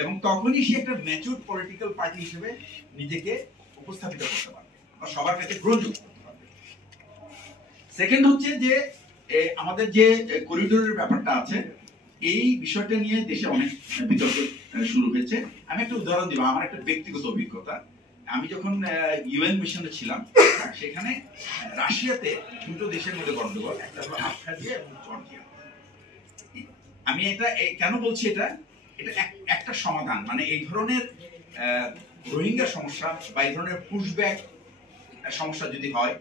এবং তখনই সে একটা ম্যাচিউর পলিটিক্যাল পার্টি হিসেবে নিজেকে উপস্থাপিত করতে পারবে বা সবার কাছে গ্রহণযোগ্য করতে পারবে। সেকেন্ড হচ্ছে যে আমাদের যে করিডোরের ব্যাপারটা আছে, এই বিষয়টা নিয়ে দেশে অনেক বিতর্ক শুরু হয়েছে। আমি একটা উদাহরণ দিব, আমার একটা ব্যক্তিগত অভিজ্ঞতা। আমি যখন ইউএন মিশনে ছিলাম, সেখানে রাশিয়াতে দুটো দেশের মধ্যে গন্ডগোল, একটা হলো আবখাজিয়া এবং জর্জিয়া। আমি এটা কেন বলছি, এটা একটা সমাধান, মানে এই ধরনের রোহিঙ্গা সমস্যা বা এই ধরনের পুশব্যাক সমস্যা যদি হয়,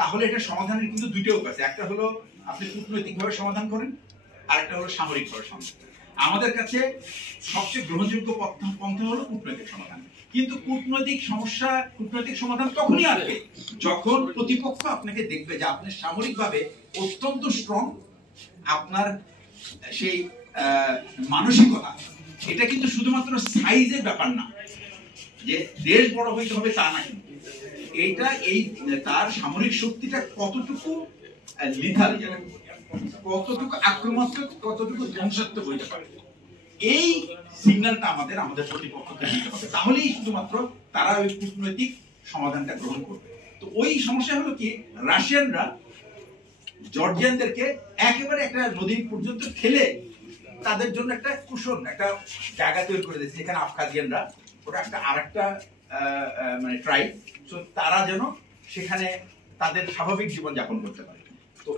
তাহলে এটা সমাধানের কিন্তু দুইটা উপায় আছে। একটা হলো আপনি কূটনৈতিকভাবে সমাধান করেন, আর একটা হলো সামরিকভাবে সমাধান। আমাদের কাছে সবচেয়ে গ্রহণযোগ্য পন্থা হলো কূটনৈতিক সমাধান। কিন্তু কূটনৈতিক সমাধান তখনই আসবে যখন প্রতিপক্ষ আপনাকে দেখবে যে আপনি সামরিকভাবে অত্যন্ত স্ট্রং, আপনার সেই মানসিকতা, এটা কিন্তু শুধুমাত্র সাইজের ব্যাপার না যে দেশ বড় হইতে হবে তা না, কিন্তু এইটা তার সামরিক শক্তিটা কতটুকু লিথাল, কতটুকু আক্রমণাত্মক, কতটুকু ধ্বংসাত্মক হইতে পারে, এই সিগন্যালটা আমাদের প্রতিপক্ষকে দিতে হবে। তাহলেই শুধুমাত্র তারা ওই কূটনৈতিক সমাধানটা গ্রহণ করবে। তো ওই সমস্যা হলো কি, রাশিয়ানরা জর্জিয়ানদেরকে একেবারে একটা নদী পর্যন্ত ঠেলে তাদের জন্য একটা কুশন, একটা জায়গা তৈরি করে দিয়েছে, যেখানে আবখাজিয়ানরা, ওটা একটা আরেকটা মানে ট্রাইব, তো তারা যেন সেখানে তাদের স্বাভাবিক জীবন যাপন করতে পারে। তো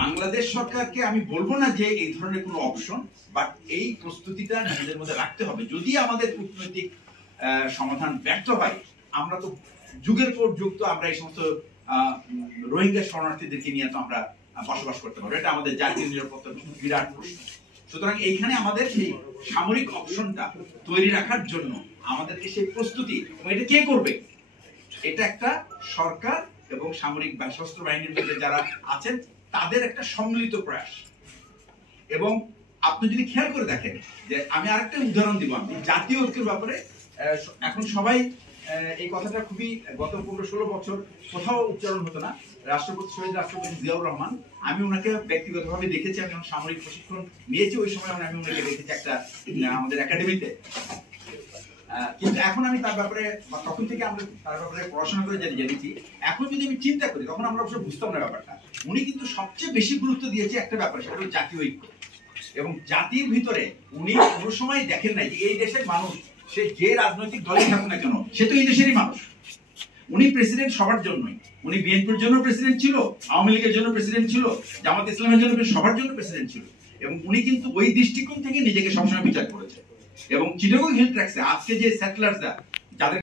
বাংলাদেশ সরকারকে আমি বলবো না যে এই ধরনের কোনো অপশন, বাট এই প্রস্তুতিটা নিজেদের মধ্যে রাখতে হবে। যদি আমাদের কূটনৈতিক সমাধান ব্যর্থ হয়, আমরা তো যুগের পর যুগ তো আমরা এই সমস্ত রোহিঙ্গা শরণার্থীদেরকে নিয়ে তো আমরা বসবাস করতে পারবো, এটা আমাদের জাতীয় নিরাপত্তার বিরাট প্রশ্ন। সুতরাং এইখানে আমাদের সেই সামরিক অপশনটা তৈরি রাখার জন্য আমাদেরকে সেই প্রস্তুতি, এটা কে করবে? এটা একটা সরকার এবং সামরিক বা সশস্ত্র বাহিনীর মধ্যে যারা আছেন তাদের একটা সম্মিলিত প্রয়াস। এবং আপনি যদি খেয়াল করে দেখেন যে, আমি আরেকটা উদাহরণ দিব, আমি জাতীয় ঐক্যের ব্যাপারে এখন সবাই এই কথাটা খুবই, গত 15-16 বছর কোথাও উচ্চারণ হতো না। শহীদ রাষ্ট্রপতি জিয়াউর রহমান, আমি ওনাকে ব্যক্তিগতভাবে দেখেছি, আমি সামরিক প্রশিক্ষণ নিয়েছি, ওই সময় আমি ওনাকে দেখেছি একটা আমাদের একাডেমিতে। কিন্তু এখন আমি তার ব্যাপারে, তখন থেকে আমরা তার ব্যাপারে পড়াশোনা করে জেনেছি। এখন যদি আমি চিন্তা করি, তখন আমরা অবশ্য বুঝতাম না ব্যাপারটা। উনি কিন্তু সবচেয়ে বেশি গুরুত্ব দিয়েছে একটা ব্যাপার, সেটা হলো জাতীয় ঐক্য। এবং জাতির ভিতরে উনি কোনো সময় দেখেন নাই যে এই দেশের মানুষ, সে যে রাজনৈতিক দলে থাকুক না কেন, সে তো এই দেশেরই মানুষ। উনি প্রেসিডেন্ট সবার জন্যই, উনি বিএনপির জন্য প্রেসিডেন্ট ছিল, আওয়ামী লীগের জন্য প্রেসিডেন্ট ছিল, জামাত ইসলামের জন্য, সবার জন্য প্রেসিডেন্ট ছিল। এবং উনি কিন্তু ওই দৃষ্টিকোণ থেকে নিজেকে সবসময় বিচার করেছে। এবং চিটাগং হিল ট্র্যাক্সে আজকে যে সেটেলাররা